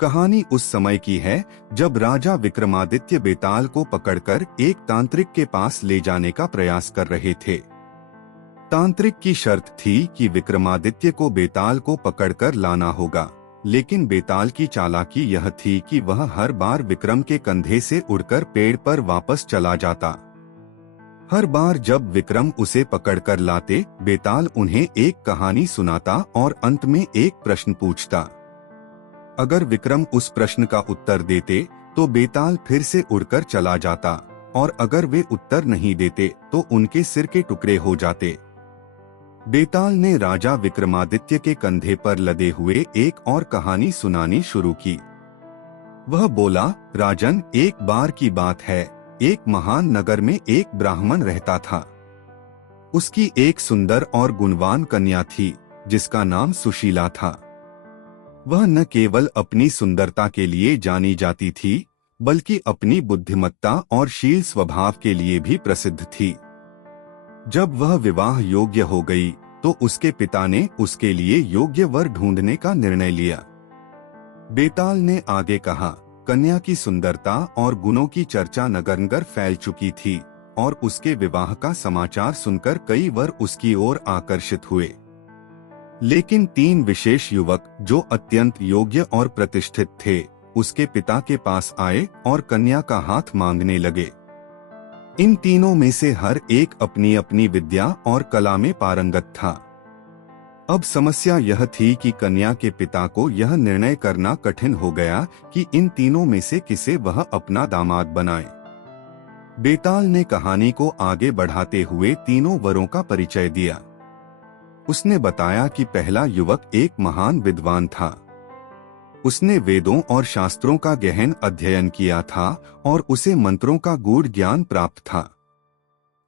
कहानी उस समय की है जब राजा विक्रमादित्य बेताल को पकड़कर एक तांत्रिक के पास ले जाने का प्रयास कर रहे थे। तांत्रिक की शर्त थी कि विक्रमादित्य को बेताल को पकड़कर लाना होगा, लेकिन बेताल की चालाकी यह थी कि वह हर बार विक्रम के कंधे से उड़कर पेड़ पर वापस चला जाता। हर बार जब विक्रम उसे पकड़कर लाते, बेताल उन्हें एक कहानी सुनाता और अंत में एक प्रश्न पूछता। अगर विक्रम उस प्रश्न का उत्तर देते तो बेताल फिर से उड़कर चला जाता, और अगर वे उत्तर नहीं देते तो उनके सिर के टुकड़े हो जाते। बेताल ने राजा विक्रमादित्य के कंधे पर लदे हुए एक और कहानी सुनानी शुरू की। वह बोला, राजन, एक बार की बात है, एक महान नगर में एक ब्राह्मण रहता था। उसकी एक सुंदर और गुणवान कन्या थी जिसका नाम सुशीला था। वह न केवल अपनी सुंदरता के लिए जानी जाती थी, बल्कि अपनी बुद्धिमत्ता और शील स्वभाव के लिए भी प्रसिद्ध थी। जब वह विवाह योग्य हो गई तो उसके पिता ने उसके लिए योग्य वर ढूंढने का निर्णय लिया। बेताल ने आगे कहा, कन्या की सुंदरता और गुणों की चर्चा नगर फैल चुकी थी और उसके विवाह का समाचार सुनकर कई वर उसकी ओर आकर्षित हुए। लेकिन 3 विशेष युवक जो अत्यंत योग्य और प्रतिष्ठित थे, उसके पिता के पास आए और कन्या का हाथ मांगने लगे। इन तीनों में से हर एक अपनी अपनी विद्या और कला में पारंगत था। अब समस्या यह थी कि कन्या के पिता को यह निर्णय करना कठिन हो गया कि इन तीनों में से किसे वह अपना दामाद बनाए। बेताल ने कहानी को आगे बढ़ाते हुए तीनों वरों का परिचय दिया। उसने बताया कि पहला युवक एक महान विद्वान था। उसने वेदों और शास्त्रों का गहन अध्ययन किया था और उसे मंत्रों का गूढ़ ज्ञान प्राप्त था।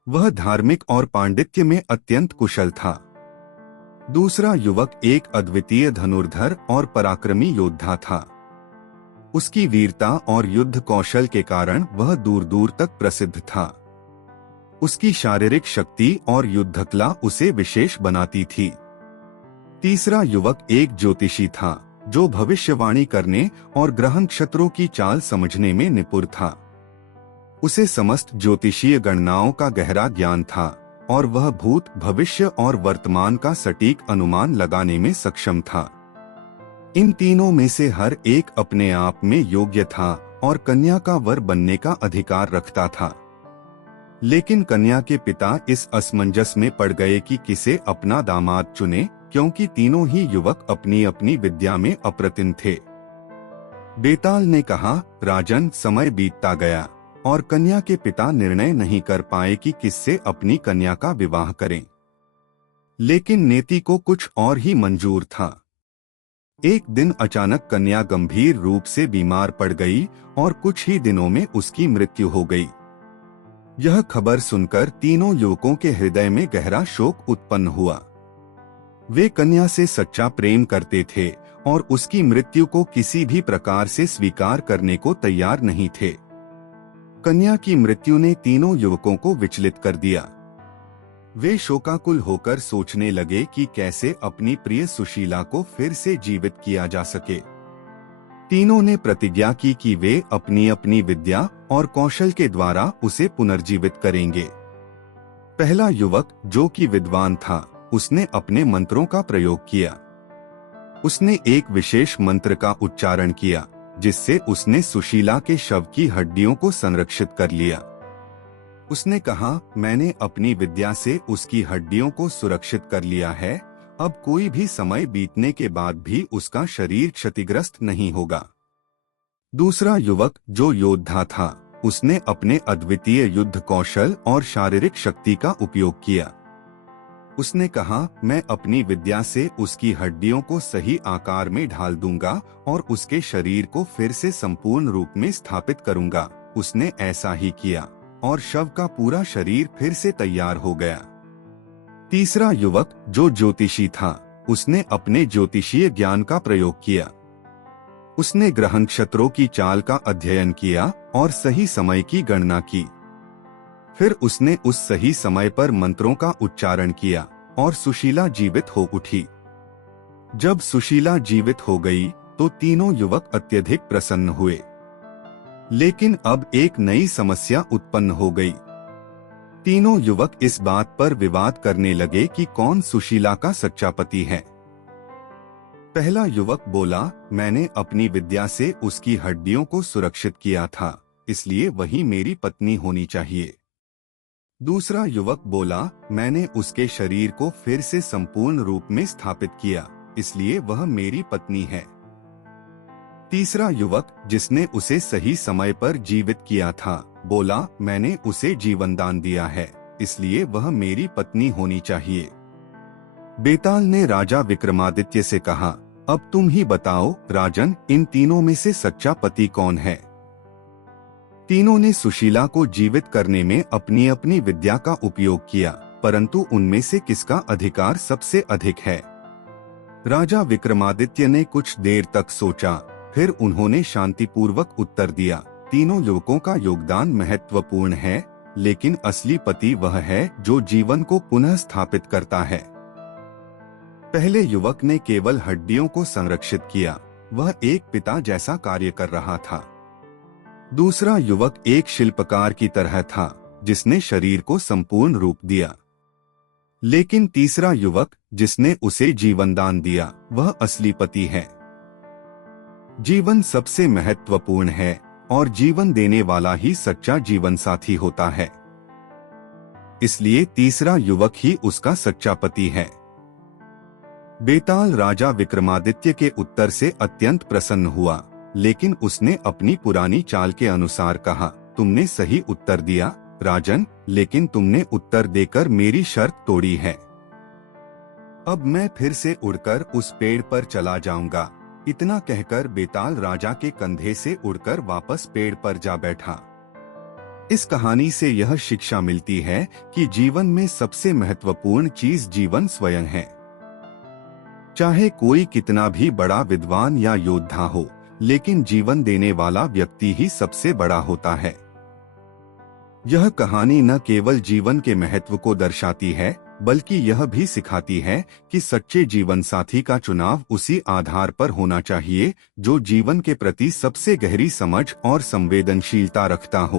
वह धार्मिक और पांडित्य में अत्यंत कुशल था। दूसरा युवक एक अद्वितीय धनुर्धर और पराक्रमी योद्धा था। उसकी वीरता और युद्ध कौशल के कारण वह दूर दूर तक प्रसिद्ध था। उसकी शारीरिक शक्ति और युद्धकला उसे विशेष बनाती थी। तीसरा युवक एक ज्योतिषी था जो भविष्यवाणी करने और ग्रह नक्षत्रों की चाल समझने में निपुण था। उसे समस्त ज्योतिषीय गणनाओं का गहरा ज्ञान था और वह भूत, भविष्य और वर्तमान का सटीक अनुमान लगाने में सक्षम था। इन तीनों में से हर एक अपने आप में योग्य था और कन्या का वर बनने का अधिकार रखता था। लेकिन कन्या के पिता इस असमंजस में पड़ गए कि किसे अपना दामाद चुने, क्योंकि तीनों ही युवक अपनी अपनी विद्या में अप्रतिम थे। बेताल ने कहा, राजन, समय बीतता गया और कन्या के पिता निर्णय नहीं कर पाए कि किससे अपनी कन्या का विवाह करें। लेकिन नेति को कुछ और ही मंजूर था। एक दिन अचानक कन्या गंभीर रूप से बीमार पड़ गई और कुछ ही दिनों में उसकी मृत्यु हो गई। यह खबर सुनकर तीनों युवकों के हृदय में गहरा शोक उत्पन्न हुआ। वे कन्या से सच्चा प्रेम करते थे और उसकी मृत्यु को किसी भी प्रकार से स्वीकार करने को तैयार नहीं थे। कन्या की मृत्यु ने तीनों युवकों को विचलित कर दिया। वे शोकाकुल होकर सोचने लगे कि कैसे अपनी प्रिय सुशीला को फिर से जीवित किया जा सके। तीनों ने प्रतिज्ञा की कि वे अपनी अपनी विद्या और कौशल के द्वारा उसे पुनर्जीवित करेंगे। पहला युवक, जो कि विद्वान था, उसने अपने मंत्रों का प्रयोग किया। उसने एक विशेष मंत्र का उच्चारण किया जिससे उसने सुशीला के शव की हड्डियों को संरक्षित कर लिया। उसने कहा, मैंने अपनी विद्या से उसकी हड्डियों को सुरक्षित कर लिया है, अब कोई भी समय बीतने के बाद भी उसका शरीर क्षतिग्रस्त नहीं होगा। दूसरा युवक, जो योद्धा था, उसने अपने अद्वितीय युद्ध कौशल और शारीरिक शक्ति का उपयोग किया। उसने कहा, मैं अपनी विद्या से उसकी हड्डियों को सही आकार में ढाल दूंगा और उसके शरीर को फिर से संपूर्ण रूप में स्थापित करूंगा। उसने ऐसा ही किया और शव का पूरा शरीर फिर से तैयार हो गया। तीसरा युवक, जो ज्योतिषी था, उसने अपने ज्योतिषीय ज्ञान का प्रयोग किया। उसने ग्रह नक्षत्रों की चाल का अध्ययन किया और सही समय की गणना की। फिर उसने उस सही समय पर मंत्रों का उच्चारण किया और सुशीला जीवित हो उठी। जब सुशीला जीवित हो गई तो तीनों युवक अत्यधिक प्रसन्न हुए। लेकिन अब एक नई समस्या उत्पन्न हो गई। तीनों युवक इस बात पर विवाद करने लगे कि कौन सुशीला का सच्चा पति है। पहला युवक बोला, मैंने अपनी विद्या से उसकी हड्डियों को सुरक्षित किया था, इसलिए वही मेरी पत्नी होनी चाहिए। दूसरा युवक बोला, मैंने उसके शरीर को फिर से संपूर्ण रूप में स्थापित किया, इसलिए वह मेरी पत्नी है। तीसरा युवक, जिसने उसे सही समय पर जीवित किया था, बोला, मैंने उसे जीवन दान दिया है, इसलिए वह मेरी पत्नी होनी चाहिए। बेताल ने राजा विक्रमादित्य से कहा, अब तुम ही बताओ राजन, इन तीनों में से सच्चा पति कौन है? तीनों ने सुशीला को जीवित करने में अपनी अपनी विद्या का उपयोग किया, परंतु उनमें से किसका अधिकार सबसे अधिक है? राजा विक्रमादित्य ने कुछ देर तक सोचा, फिर उन्होंने शांतिपूर्वक उत्तर दिया, तीनों युवकों का योगदान महत्वपूर्ण है, लेकिन असली पति वह है जो जीवन को पुनः स्थापित करता है। पहले युवक ने केवल हड्डियों को संरक्षित किया, वह एक पिता जैसा कार्य कर रहा था। दूसरा युवक एक शिल्पकार की तरह था, जिसने शरीर को संपूर्ण रूप दिया। लेकिन तीसरा युवक, जिसने उसे जीवन दान दिया, वह असली पति है। जीवन सबसे महत्वपूर्ण है और जीवन देने वाला ही सच्चा जीवन साथी होता है। इसलिए तीसरा युवक ही उसका सच्चा पति है। बेताल राजा विक्रमादित्य के उत्तर से अत्यंत प्रसन्न हुआ, लेकिन उसने अपनी पुरानी चाल के अनुसार कहा, तुमने सही उत्तर दिया राजन, लेकिन तुमने उत्तर देकर मेरी शर्त तोड़ी है। अब मैं फिर से उड़कर उस पेड़ पर चला जाऊंगा। इतना कहकर बेताल राजा के कंधे से उड़कर वापस पेड़ पर जा बैठा। इस कहानी से यह शिक्षा मिलती है कि जीवन में सबसे महत्वपूर्ण चीज जीवन स्वयं है। चाहे कोई कितना भी बड़ा विद्वान या योद्धा हो, लेकिन जीवन देने वाला व्यक्ति ही सबसे बड़ा होता है। यह कहानी न केवल जीवन के महत्व को दर्शाती है, बल्कि यह भी सिखाती है कि सच्चे जीवन साथी का चुनाव उसी आधार पर होना चाहिए जो जीवन के प्रति सबसे गहरी समझ और संवेदनशीलता रखता हो।